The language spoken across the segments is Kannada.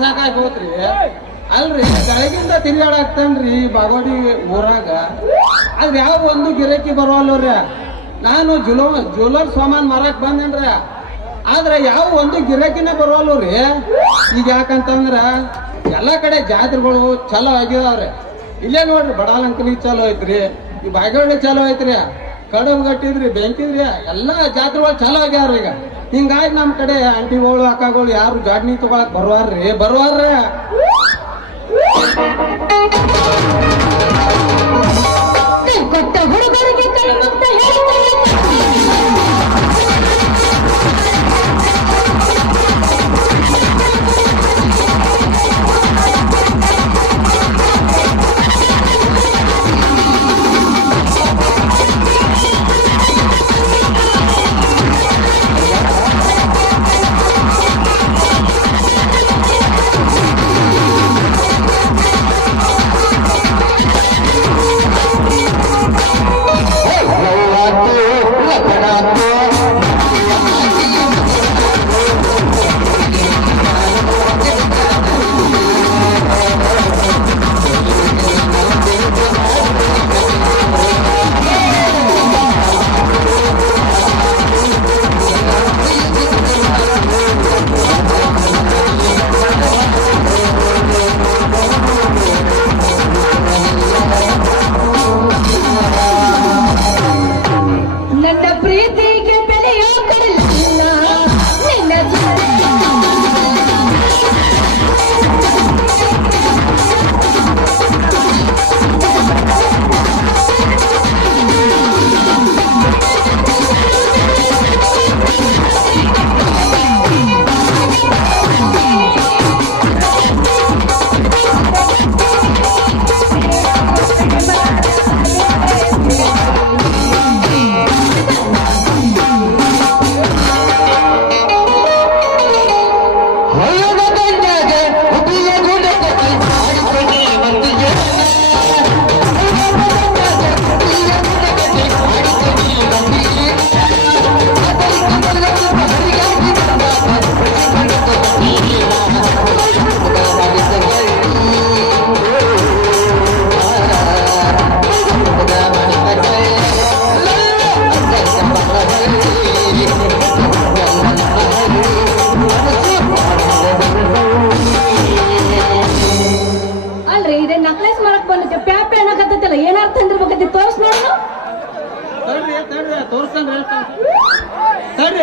ಸಾಕಾಗಿ ಹೋತ್ರಿ. ಅಲ್ರಿ ಬೆಳಗಿಂದ ತಿರುಗಾಡಾಕ್ತಾನ್ರಿ ಬಾಗೋಡಿ ಊರಾಗ. ಅದ್ ಯಾವ ಒಂದು ಗಿರಾಕಿ ಬರೋಲ್ವ್ರಿ. ನಾನು ಜ್ಯುವೆಲರ್ ಸಾಮಾನ್ ಮಾರಕ್ ಬಂದೇನ್ರ, ಆದ್ರೆ ಯಾವ ಒಂದು ಗಿರಾಕಿನೇ ಬರೋಲ್ವ್ರಿ. ಈಗ ಯಾಕಂತಂದ್ರ ಎಲ್ಲಾ ಕಡೆ ಜಾತ್ರೆಗಳು ಚಲೋ ಆಗಿದಾವ್ರಿ. ಇಲ್ಲೇ ನೋಡ್ರಿ ಬಡಾಲಂಕಲಿ ಚಲೋ ಐತ್ರಿ, ಈ ಬಾಗೇವಾಡಿ ಚಲೋ ಐತ್ರಿ, ಕಡಬ್ ಗಟ್ಟಿದ್ರಿ, ಬೆಂಕಿದ್ರಿ, ಎಲ್ಲಾ ಜಾತ್ರೆಗಳು ಚಲೋ ಆಗ್ಯಾವ್ರಿ. ಈಗ ಹಿಂಗಾಗಿ ನಮ್ ಕಡೆ ಆಂಟಿಗಳು ಅಕ್ಕಗಳು ಯಾರು ಜಾಡ್ನಿ ತಗೊಳಕ್ ಬರ್ವಾರ್ರಿ. ಕೊಟ್ಟ ಹುಡುಗರಿಗೆ ಕೈಮುಕ್ತ ಹೇಳ್ತಾರೆ. ನನ್ನ ಪ್ರೀತಿಗೆ ಬೆಲೆಯೋ ಕೊಡಲಿಲ್ಲ ನಿನ್ನ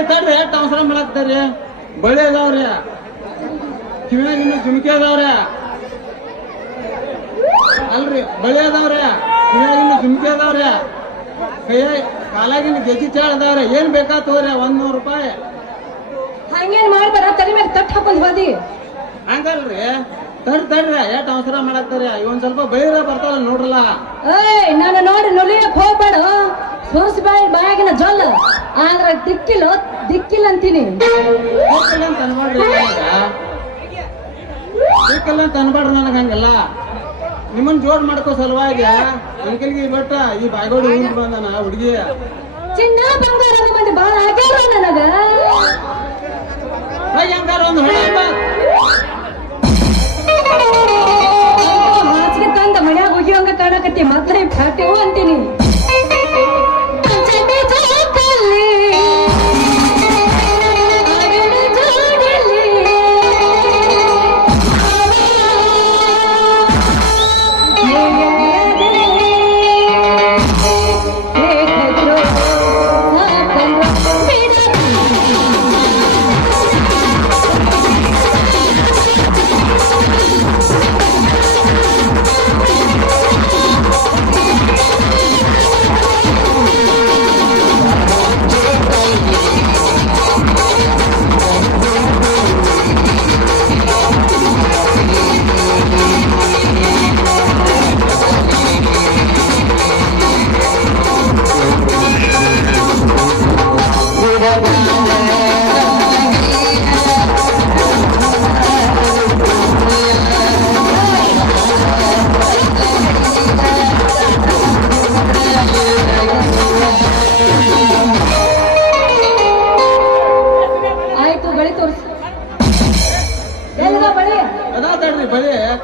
ತಡ್ರಿ ಎಷ್ಟು ಅವಸರ ಮಾಡಾಕ್ತಾರ್ರಿ. ಬಳೆ ಅದಾವ್ರಿ, ಕಿವಿಯಾಗಿನ್ನು ಜುಮ್ಕಿ ಅದಾವ್ರಿ. ಅಲ್ರಿ ಬಳೆ ಅದಾವ್ರಿ, ಕಿವಿಯಾಗಿನ್ನು ಜುಮ್ಕಿ ಅದಾವ್ರಿ, ಕಾಲಾಗಿನ ಗೆಜ್ಜಿ ಚಾಳ ಅದಾವ್ರಿ. ಏನ್ ಬೇಕಾ ತಗೋರಿ, 100 ರೂಪಾಯಿ. ಹಂಗೇನ್ ಮಾಡ್ತಾರ, ತಲೆ ಮೇಲೆ ತಟ್ಟು ಹಾಕೊಂಡ್ ಹೋದಿ. ಹಂಗಲ್ರಿ, ತಡ್ರಿ ಎಷ್ಟು ಅವಸರ ಮಾಡಾಕ್ತಾರ. ಇವನ್ ಸ್ವಲ್ಪ ಬೈರ ಬರ್ತಾವ ನೋಡ್ರಲ್ಲ. ಏಯ್ ನಾನು ನೋಡಿ ನುಲಿಯಕ್ ಹೋಗ್ಬೇಡ, ಸೋಸ್ ಬಾಯಾಗಿನ ಜೊಲ್ಲ. ಆದ್ರ ದಿಕ್ಕಿಲ್ಲ ಅಂತೀನಿ. ದಿಕ್ಕಲ್ಲ ಅಂತ ಅನ್ಬಾಡ್ರಿ ನನಗ. ಹಂಗಲ್ಲ ನಿಮ್ಮನ್ ಜೋಡ್ ಮಾಡ್ಕೋ ಸಲುವಾಗಿ ಅಂಕಲ್ಗೆ ಬಟ್ಟ ಈ ಬಾಗೋಡಿ ಊರ್ ಬಂದನ ಹುಡುಗಿ. ಚಿನ್ನ ಬಂಗಾರ ಮಂದಿ ಬಾಳ ಆಗ್ಯಾರ ನನಗ. ಹೆಂಗಾರ ಒಂದು ಹಾಸಿಗೆ ತಂದ ಮನ್ಯಾಗ ಹೋಗಿವಂಗ ಕಾಣಕತ್ತಿ, ಮತ್ತೆ ಫ್ಯಾಟಿವು ಅಂತೀನಿ.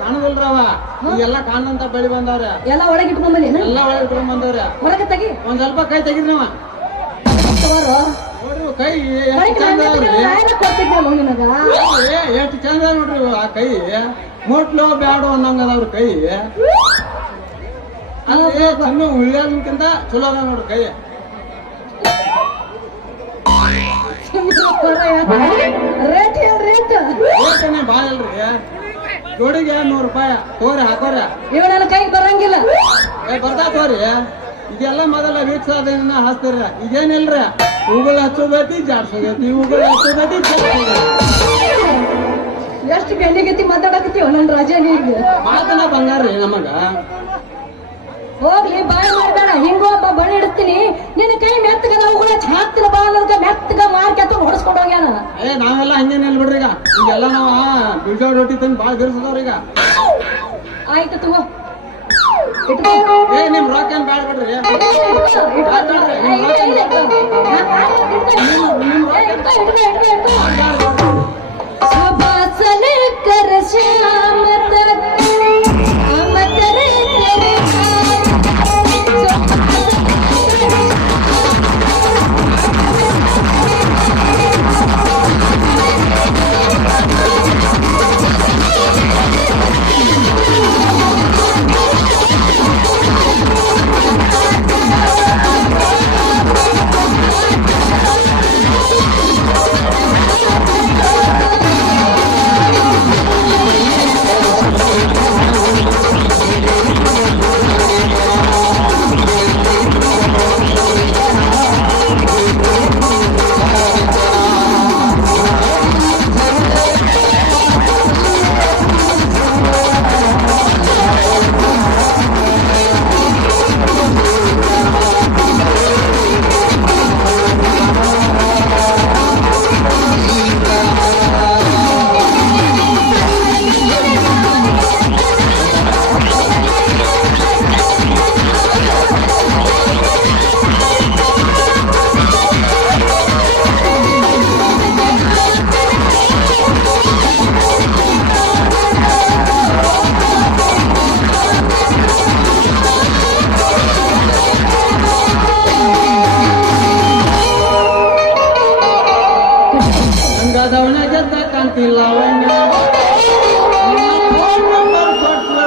ಕಾಣುದಿಲ್ರವ ಈಗೆಲ್ಲ ಕಾಣಂತ ಬೆಳಿ ಬಂದವ್ರ ಎಲ್ಲ ಒಳಗೆ ಇಟ್ಕೊಂಬಲ್ಲಿ ಎಲ್ಲ ಒಳಗೆ ಇಟ್ಕೊಂಡ್ ಬಂದವ್ರ ಹೊರಗೆ ತೆಗಿ ಒಂದ್ ಸ್ವಲ್ಪ ಕೈ ತೆಗಿದ್ರವ ತಗೋರು. ನೋಡ್ರಿ ಕೈ ಹೊರಗೆ ಎಷ್ಟು ಚಂದ ಅವ್ರಿ ಕೊಡ್ತಿದ್ದೆ ನಿನಗ ಎಷ್ಟು ಚಂದ ನೋಡ್ರಿ ಆ ಕೈ ಮುಟ್ಲು ಬ್ಯಾಡು ಅನ್ನಂಗ ಅದಾವ್ರಿ ಕೈ ಅಲ್ಲಿ ಸಣ್ಣ ಉಳಿಯೋದಕ್ಕಿಂತ ಚಲೋ ಅದ ನೋಡ್ರಿ ಕೈ ರೇಟ್ ರೇಟ್ ರೇಟನೇ ಭಾಳ ಅಲ್ರಿ ಜೋಡಿಗೆ 100 ರೂಪಾಯಿ ತೋರಿ ಹಾಕೋರ ಇವ ನನ್ನ ಕೈಗೆ ಬರಂಗಿಲ್ಲ ಬರ್ತಾ ತೋರಿ ಇದೆಲ್ಲ ಮೊದಲ ವೀಕ್ಷ ಅದನ್ನ ಹಾಸ್ತಾರ ಈಗೇನಿಲ್ರಿ ಉಗುಳು ಹಚ್ಚೋದೈತಿ ಜಾಡ್ಸೋದೈತಿ ಉಗುಳು ಹಚ್ಚೋದೈತಿ ಎಷ್ಟು ಬೆಳಿಗತಿ ಮಾತಾಡಕತ್ತೀವ ನನ್ ರಾಜನಿಗೆ ಮಾತನ ಬಂಗಾರ್ರಿ ನಮಗ ಹೋಗ್ಲಿ ಬಾಯ್ ಮಾಡ್ಬೇಡ ಹಿಂಗೋ ಒಬ್ಬ ಬಳಿ ಇಡ್ತೀನಿ ನಿನ್ನ ಕೈ ಮೆತ್ತಗ ನಾವು ಹಾಕ್ತಿನ ಬಾ ಅನ್ನೋದಕ್ಕೆ ಮೆತ್ತಗ ಮಾರ್ಕೆತ್ತ ಹೊಡ್ಸ್ಕೊಂಡು ಹೋಗ್ಯಾನ ನಾವೆಲ್ಲ ಹಂಗೇನಿಲ್ಲ ಬಿಡ್ರಿ ಈಗೆಲ್ಲ ನಾವ ಬೀಜ ರೊಟ್ಟಿ ತಂದು ಭಾಳ ಬಿರ್ಸದವ್ರ ಈಗ ಆಯ್ತು ತಗೋ ನಿಮ್ ರೊಕ್ಕ ಏನ್ ಬ್ಯಾಡ ಬಿಡ್ರಿ सुभाषले कर श्याम तक हम करे तेरे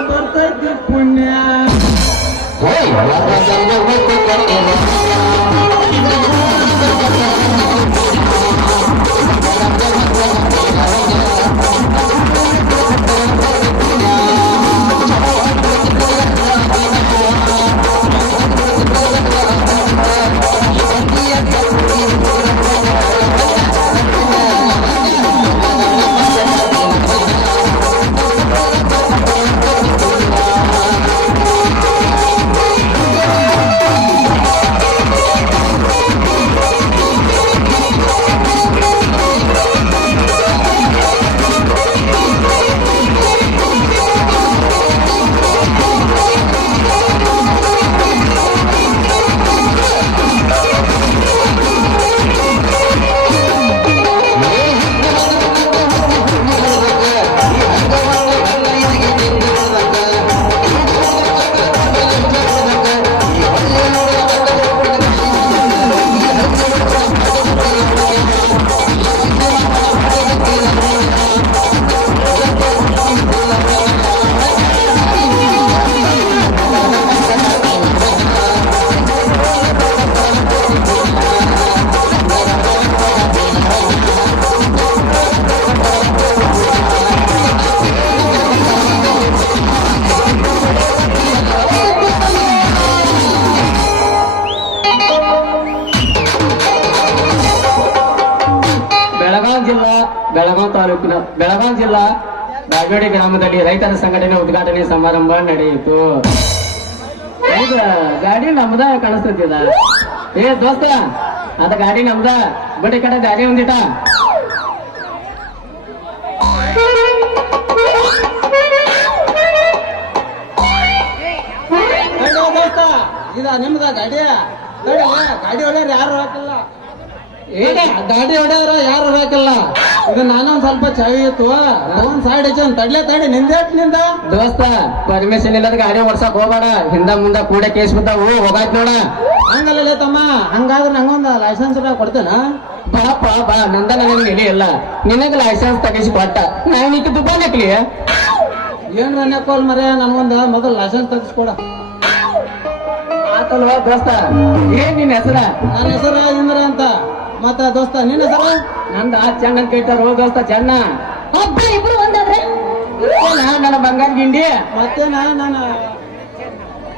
ಬರ್ತೈತಿ ಪುಣ್ಯ ಬೆಳಗಾವಿ ತಾಲೂಕಿನ ಬೆಳಗಾವಿ ಜಿಲ್ಲಾ ಬಾಗೇವಾಡಿ ಗ್ರಾಮದಲ್ಲಿ ರೈತರ ಸಂಘಟನೆ ಉದ್ಘಾಟನೆ ಸಮಾರಂಭ ನಡೆಯಿತು. ಈಗ ಗಾಡಿ ನಮ್ದ ಕಾಣಿಸ್ತದ. ಏ ದೋಸ್ತ, ಅದ ಗಾಡಿ ನಮ್ದ, ಬಡಿ ಕಡೆ ಗಾಡಿ ಒಂದಿಟ. ದೋಸ್ತ, ಇದ ನಿಮ್ದ ಗಾಡಿ ಗಾಡಿ ಒಳ್ಳೆ ಯಾರು ಹಾಕಲ್ಲ. ಗಾಡಿ ಹೊಡ್ಯಾರ ಯಾರು ಬೇಕಲ್ಲ ಇದು ನಾನೊಂದ್ ಸ್ವಲ್ಪ ಚವಿ ಇತ್ತು ಒಂದ್ ಸೈಡ್ ಹಚ್ಚನ್ ತಡಿ ನಿಂದೇಟ್ ನಿಂದ ದೋಸ್ತ ಪರ್ಮಿಷನ್ ಇಲ್ಲದ ಗಾಡಿ ಓಡ್ಸಕ್ ಹೋಗ್ಬೇಡ ಹಿಂದ ಮುಂದ ಕೂಡ ಕೇಸ್ ಬಿದ್ದಾವು ಹೋಗಾಯ್ತು ನೋಡ. ಹಂಗಲ್ಲ ತಮ್ಮ, ಹಂಗಾದ್ರೆ ನಂಗೊಂದ್ ಲೈಸೆನ್ಸ್ ಕೊಡ್ತೇನ? ಬಾಪ ಬಾ, ನಂದ ನನಗೆ ನೆಲೆ ಇಲ್ಲ, ನಿನಗ ಲೈಸೆನ್ಸ್ ತೆಗಿಸಿ ಕೊಟ್ಟ ನಾನು ಈಗ ದುಕಾನಕ್ಲಿ ಏನ್ ರನ್ಯಾಕೋಲ್ ಮರ ನನ್ಗೊಂದ ಮೊದಲು ಲೈಸೆನ್ಸ್ ತೆಗಿಸ್ಕೊಡ. ಆತಲ್ವಾ ದೋಸ್ತ, ಏನ್ ನಿನ್ ಹೆಸರ? ನನ್ನ ಹೆಸರು ಇಂದ್ರ ಅಂತ. ಮತ್ತ ದೋಸ್ತ ನಿನ್ನ ಹೆಸರು? ನಂದ ಚೆನ್ನ ಅಂತ ಕೇಳ್ತಾರ. ಹೋ ದೋಸ್ತ ಚೆನ್ನ. ಒಬ್ಬ ಇಬ್ರು ಒಂದಾದ್ರೆ ನನ್ನ ಬಂಗಾರ ಗಿಂಡಿ.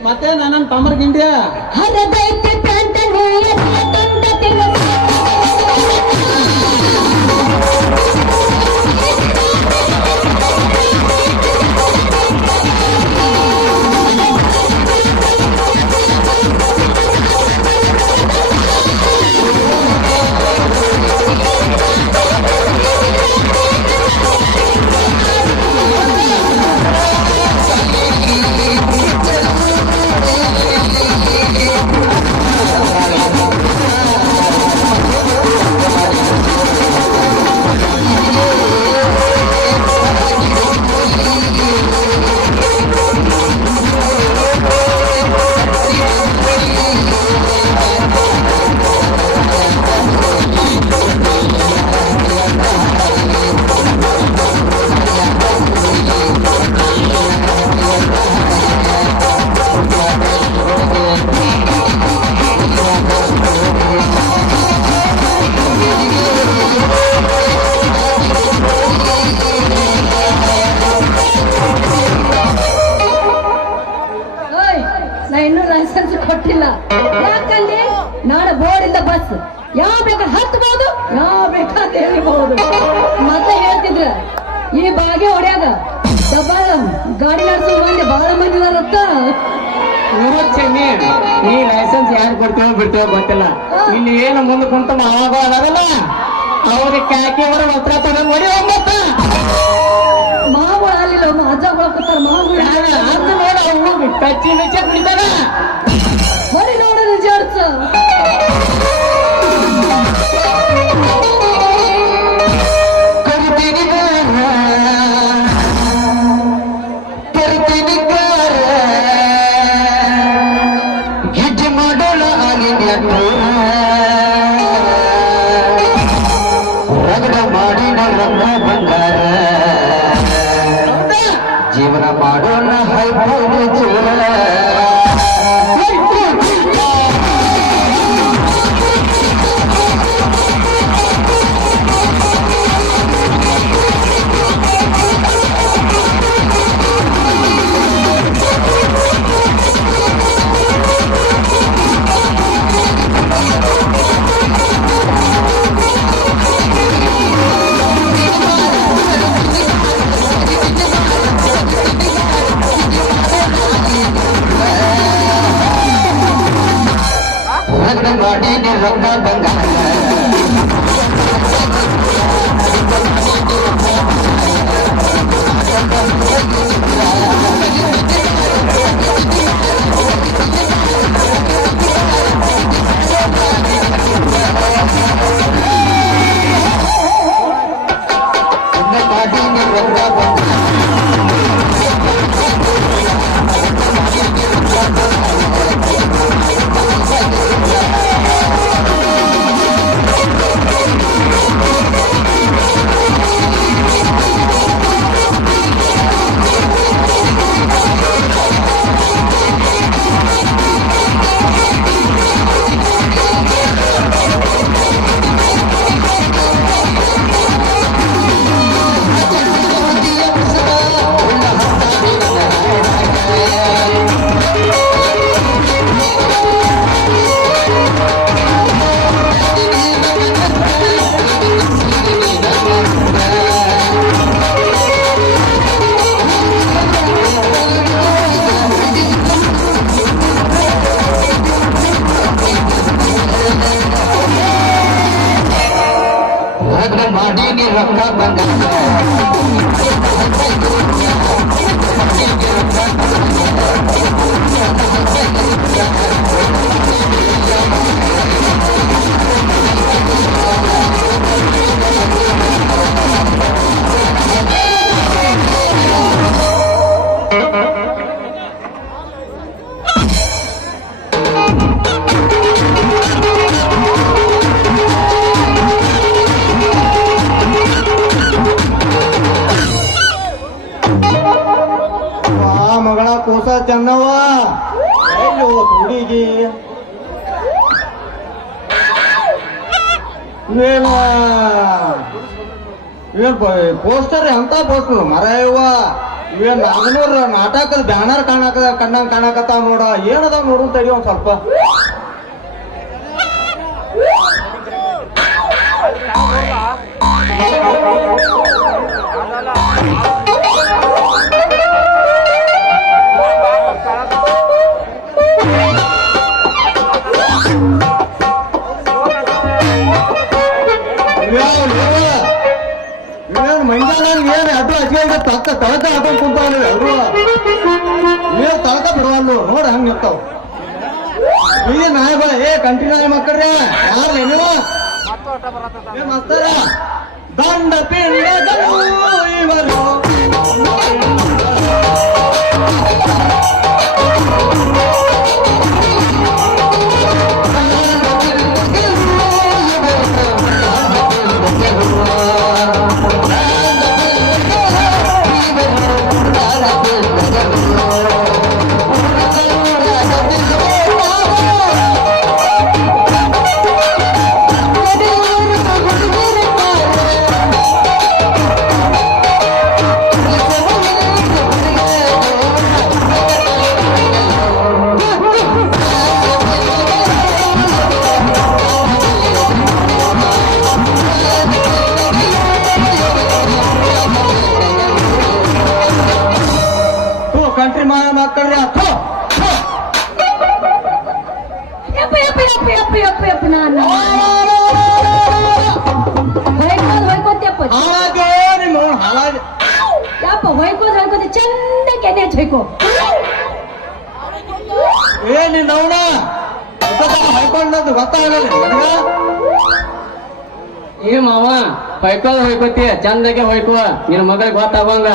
ಮತ್ತೆ ನನ್ನ ತಮ್ಮರ್ ಗಿಂಡಿ. ಹರದೈತೆ ಪ್ಯಾಂಟ ತುಂಡ ತಿಂಗ ಲೈಸೆನ್ಸ್ ಕೊಟ್ಟಿಲ್ಲ. ಯಾಕಂದ್ರೆ ನಾಳೆ ಬೋರ್ಡಿಂದ ಬಸ್ ಯಾವ ಬೇಕಾದ್ರೆ ಹತ್ಬಹುದು, ಯಾವ ಬೇಕಾದ್ರೆ ಹೇಳಿಬಹುದು. ಮತ್ತೆ ಹೇಳ್ತಿದ್ರ ಈ ಬಾಗೆ ಹೊಡ್ಯಾಗ ಡಬ್ಬಾಳ ಗಾಡಿ ನಡೆಸೋ ಮಂದಿ ಬಹಳ ಮಂದಿ ಇದಾರತ್ತ. ಚೆನ್ನಿ, ನೀ ಲೈಸೆನ್ಸ್ ಯಾರು ಕೊಡ್ತೀವೋ ಬಿಡ್ತೀವೋ ಗೊತ್ತಿಲ್ಲ. ಇಲ್ಲಿ ಏನು ಮುಂದೆ ಕುಂತ ಮಾವಾಗ ಅದಾರಲ್ಲ ಅವ್ರಿಗೆ ಕ್ಯಾಕಿ ಅವರ ವಸ್ತ್ರ ತಗೊಂಡ್ ನೋಡಿ ಹೋಗ್ಬತ್ತ ಮಾವು ಅಲ್ಲಿಲ್ಲ ಅಜ್ಜ ಬಳಕತ್ತಾರ ಮಾವು ನೋಡ ಅವ್ರು ಕಚ್ಚಿ ಮಿಚ್ಚ ಕುಡಿತಾರ. ಬರೀ ನೋಡ ರಿಜಾರ್ಟ್ಸ್ ಜೀವನ ಮಾಡೋಣ ಮಾಡಿ ರೊಕ್ಕ ಬಂಗಾರ ಮಾಡಿ ರೊಕ್ಕ ಬಂಗಾರ ವಾ ಮಗಳ ಕೂಸ ಚೆನ್ನವ ಎಲ್ಲಿ ಹೋದ್ ಹುಡುಗಿ ಏನ ಏನ್ ಪೋಸ್ಟರ್ ಎಂತ ಪೋಸ್ಟರ್ ಮರ ಇವ ಏನ್ ನಾಗನೂರ್ ನಾಟಕದ ಬ್ಯಾನರ್ ಕಂಡಂಗ್ ಕಾಣಕತ್ತಾವ ನೋಡ ಏನದಾವ್ ನೋಡು ತಡಿ ಒಂದ್ ಸ್ವಲ್ಪ ಏನ್ ಮಂಜಾನ ಏನ್ ಅದು ಹಚ್ಚಿಗೆ ತಳಕ ಹಾಕೊಂಡ್ ಕುಂತಾವ ಎಲ್ರು ಏನ್ ತಳಕ ಬಿಡವಲ್ಲು ನೋಡ ಹಂಗ ಇರ್ತಾವ ಇಲ್ಲಿ ನಾಯಿಗಳ ಏ ಕಂಟ್ರಿ ನಾಯಿ ಮಕ್ಕಳ್ರೆ ಯಾರ್ಲಿ ನೀವು ಏ ಮಾಸ್ತರ ದಂಡ ಪಿಂಡಗಳು ಇವರು ಕಂಟ್ರಿ ಮಕ್ಕಳ್ರೆ ಅಥೋ ಯಪ್ಪ ಯಪ್ಪ ಯಪ್ಪ ಯಪ್ಪ ಯಪ್ಪ ಯಪ್ಪ ನಾನು ಹೊಯ್ಕೋತ್ಯಪ್ಪ ಹಾಗೆ ನಿಮ್ಮ ಹಾಳಾಗಿ ಯಪ್ಪ ಹೊಯ್ಕೋದ್ ಚಂದ ಕೆನೆ ಹೊಯ್ಕೋ ಏ ನೀನ್ ಅವನ ಹೊಯ್ಕೊಂಡದ್ದು ಗೊತ್ತಾಗಲ್ಲ ನಿನಗ? ಏ ಮಾವ ಹೊಯ್ಕೋದ್ ಹೊಯ್ಕೋತಿ ಚಂದಗೆ ಹೊಯ್ಕೋ ನಿನ್ ಮಗಳಿಗೆ ಗೊತ್ತಾಗಂಗ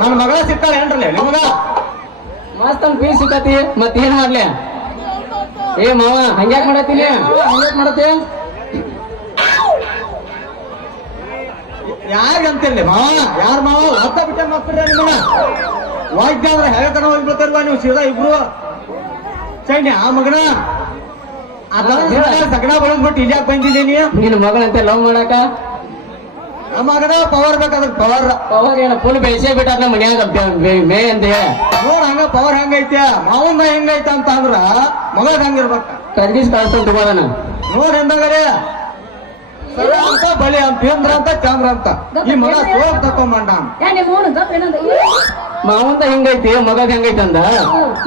ನನ್ನ ಮಗಳ ಸಿಕ್ಕಾಳ ಏನ್ರಲ್ಲ ನಿಮಗ ಮಸ್ತ್ ಪೀ ಸಿಕ್ಕತಿ ಮತ್ ಏನ್ ಮಾಡ್ಲಿ ಏ ಮಾವ ಹಂಗ್ಯಾಕ್ ಮಾಡತ್ತೀನಿ ಹಂಗ್ಯಾಕ್ ಮಾಡತ್ತೆ ಯಾರಿಗಂತಿರ್ಲಿ ಮಾವ ಯಾರ ಮಾವ ಒತ್ತ ಬಿಟ್ಟೆ ಮಕ್ಕಳ್ರೆ ನಿಮ್ಮನ್ನ ವಾದ್ಯ ಅಂದ್ರೆ ಹೇಗತನ ಹೋಗ್ಬಿಡ್ತಾರಲ್ವ ನೀವು ಸೀದಾ ಇಬ್ರು ಚೈನ್ಯ ಆ ಮಗನ ಸಗಣ ಬಳಸ್ಬಿಟ್ಟು ಇಲ್ಯಾಕ್ ಬಂದಿದ್ದೀನಿ ನಿನ್ ಮಗಳಂತೆ ಲವ್ ಮಾಡಾಕ ನಮ್ಮ ಮಗನ ಪವರ್ ಬೇಕಾದ್ರ ಪವರ್ ಪವರ್ ಏನ ಫುಲ್ ಬೆಳೆಸೇ ಬಿಟ್ಟಾರ ಮನ್ಯಾಗ ಮೇ ಅಂದೆ ನೋಡ್ ಹಂಗ ಪವರ್ ಹೆಂಗೈತೆ ಮಾವನ್ನ ಹೆಂಗೈತ ಅಂತ ಅಂದ್ರ ಮಗದ ಹಂಗಿರ್ಬೇಕ ಕರ್ಗಿಸ್ ಕಳ್ಸ್ಕೊಂಡ್ ತಗೋದನ ನೋಡ್ ಎಂದಾಗರೆ ಸರ ಅಂತ ಬಳಿ ಅಂತ ಚಂದ್ರ ಅಂತ ಚಂದ್ರ ಅಂತ ಈ ಮಗ ಸೋಪ್ ತಕೊಂಬಂಡ ನಿಮ್ಮ ಅವನು ಗಪ್ ಏನಂದ ಮಾವಂದ ಹೆಂಗೈತಿ ಮಗದ ಹೆಂಗೈತಂದ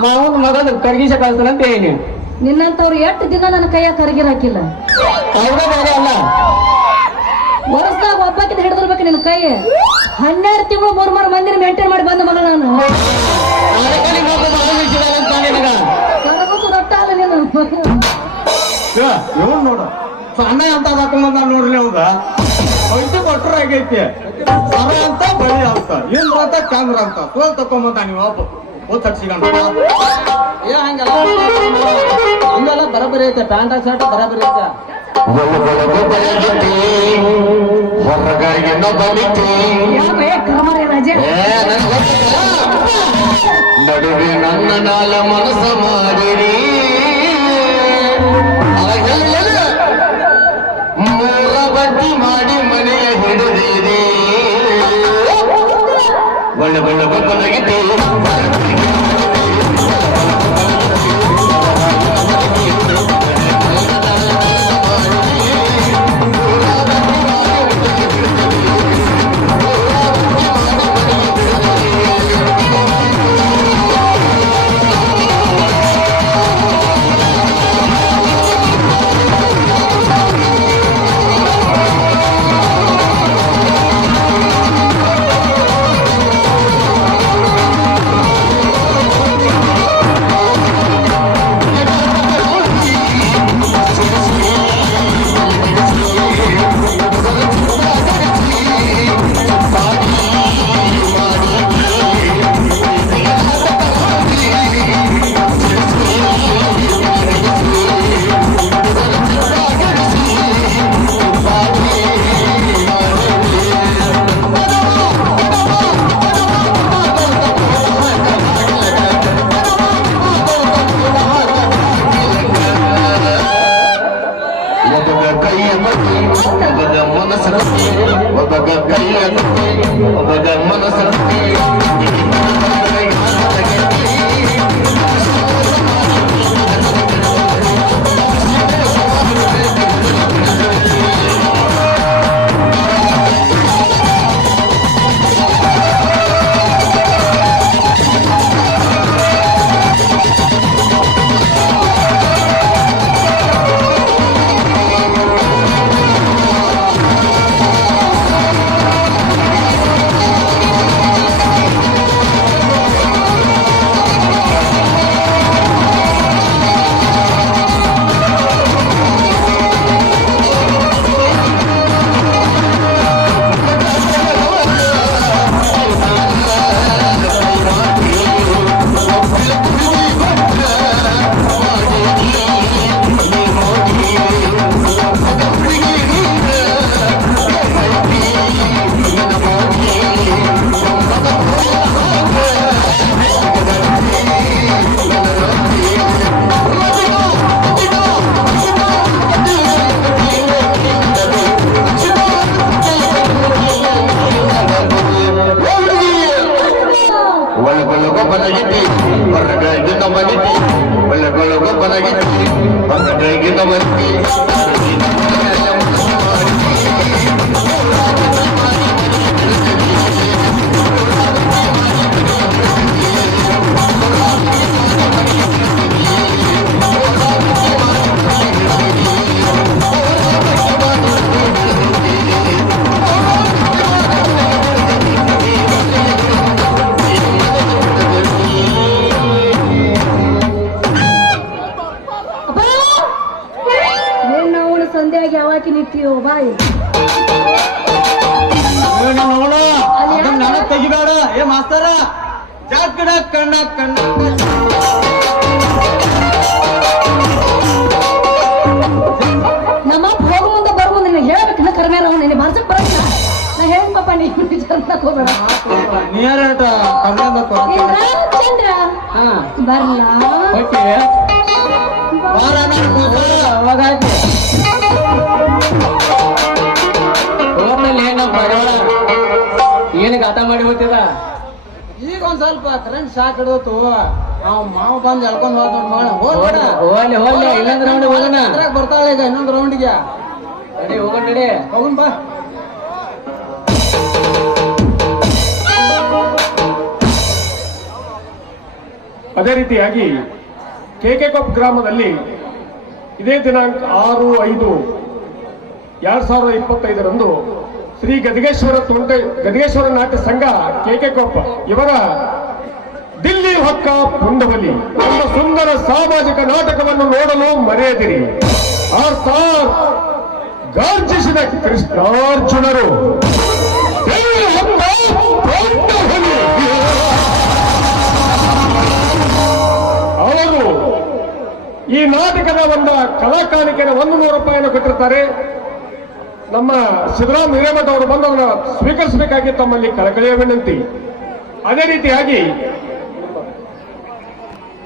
ಮಾವಂದ ಮಗದ ಕರ್ಗಿಸ ಕಳ್ಸ್ತಾನ ಅಂತ ಹೇಳಿ ನಿನ್ನಂತವ್ರು ಎಷ್ಟು ದಿನ ನನ್ನ ಕೈಯಾಗ ಕರಗಿರ್ ಹಾಕಿಲ್ಲ ಅವ್ರ ಬೇರೆ ಅಲ್ಲ ವರ್ಷದಾಗ ಒಬ್ಬಾಕಿನ ಹಿಡಿದಿರ್ಬೇಕು ನಿನ್ನ ಕೈ 12 ತಿಂಗಳು 3 ಮಂದಿನ ಮೇಂಟೈನ್ ಮಾಡಿ ಬಂದ ಮಗ ನಾನು ಕರಗೋದು ದೊಡ್ಡ ಅಲ್ಲ ನೀನು ಇವನ್ ನೋಡ ಸಣ್ಣ ಅಂತ ಹಾಕೊಂಬಂದ ನೋಡ್ರಿ ಅವಾಗ ವೈದ್ಯ ಕೊಟ್ರ ಆಗೈತಿ ಸರ ಅಂತ ಬಳಿ ಅಂತ ಇಂದ್ರ ಅಂತ ಚಂದ್ರ ಅಂತ ಸೋಲ್ ತಕೊಂಬಂದ ನೀವು ಒಬ್ಬ ತಡ್ಸಿಕೊಂಡು ಏ ಹಂಗಲ್ಲ ಹಿಂಗೆಲ್ಲ ಬರಬರಿ ಐತೆ ಪ್ಯಾಂಟ್ ಶರ್ಟ್ ಬರಬರಿ ಐತೆ ನಡುವೆ ನನ್ನ ನಾಲ ಮನಸ ಮಾಡಿರಿ ಮೂರ ಬಟ್ಟಿ ಮಾಡಿ ಮನೆಯ ಹಿಡಿದಿರಿ ಒಳ್ಳೆ ಒಳ್ಳೆ ಬಬ್ಬನಾಗಿದ್ದೆ ಅಪ್ಪ ಏನ್ ನಾವು ಸಂಧ್ಯಾಗಿ ಯಾವಾಕಿ ನಿಂತೀವೋ ಬಾಯಿ ನೋಡ ನನಗ್ ತೆಗಿಬೇಡ ಏ ಮಾಸ್ತರ ಜಾಕಡ ಕಣ್ಣ ಕಣ್ಣ ನಮ್ಮ ಹೋಗೋ ಮುಂದೆ ಬರೋ ಮುಂದೆ ನಿನಗೆ ಹೇಳ್ಬೇಕನ್ನ ಕರ್ಮೆ ನಾವು ನಿನ್ನೆ ಬರ್ಸಕ್ ಬರಲ್ಲ ನಾ ಹೇಳಿ ಪಾಪ ನೀವು ವಿಚಾರ ಹೋಗ್ಬೇಡ ನೀರ ಕಣ್ಣಿಂದ ಇಂದ್ರ ಚಂದ್ರ ಹಾ ಬರ್ಲಾ ಓಕೆ ಅವಾಗ ಹೋಗ್ತಲ್ಲಿ ನಮ್ಮ ಬರೋಣ ಏನು ಗಾತ ಮಾಡಿ ಹೋಗ್ತಿದ ಈಗ ಒಂದ್ ಸ್ವಲ್ಪ ಕರೆಂಟ್ ಶಾಕ್ ಹಿಡಿದತ್ತು ಅವ್ ಮಾವ ಬಂದ್ ಎಳ್ಕೊಂಡ್ ಹೋಗ್ಬೇಡ ಹೋಗ್ಲಿ ಹೋಗ್ಲಿ ಇನ್ನೊಂದು ರೌಂಡ್ ಹೋಗೋಣ ಬರ್ತಾಳೆ ಈಗ ಇನ್ನೊಂದ್ ರೌಂಡ್ಗೆ ನಡಿ ಹೋಗೋಣ ನಡಿ ಹೋಗುನ್ ಬಾ ಅದೇ ರೀತಿಯಾಗಿ ಕೆಕೆಕೊಪ್ಪ ಗ್ರಾಮದಲ್ಲಿ ಇದೇ ದಿನಾಂಕ 6/5/2025 ಶ್ರೀ ಗದಿಗೇಶ್ವರ ನಾಟ್ಯ ಸಂಘ ಕೆಕೆಕೊಪ್ಪ ಇವರ ದಿಲ್ಲಿ ಹೊಕ್ಕ ಪುಂಡವಲಿ ಎಂಬ ಸುಂದರ ಸಾಮಾಜಿಕ ನಾಟಕವನ್ನು ನೋಡಲು ಮರೆಯದಿರಿ. ಗಾರ್ಜಿಸಿದ ಕೃಷ್ಣಾರ್ಜುನರು ದಿಲ್ಲಿ ಹೊಕ್ಕ ಪುಂಡವಲಿ. ಅವರು ಈ ನಾಟಕದ ಒಂದು ಕಲಾಕಾಣಿಕೆನ 100 ರೂಪಾಯಿಯನ್ನು ಕೊಟ್ಟಿರ್ತಾರೆ. ನಮ್ಮ ಸಿದ್ದರಾಮ ಹಿರೇಮಠ ಅವರು ಬಂದು ಅದನ್ನು ಸ್ವೀಕರಿಸಬೇಕಾಗಿ ತಮ್ಮಲ್ಲಿ ಕಳಕಳಿಯ ವಿನಂತಿ. ಅದೇ ರೀತಿಯಾಗಿ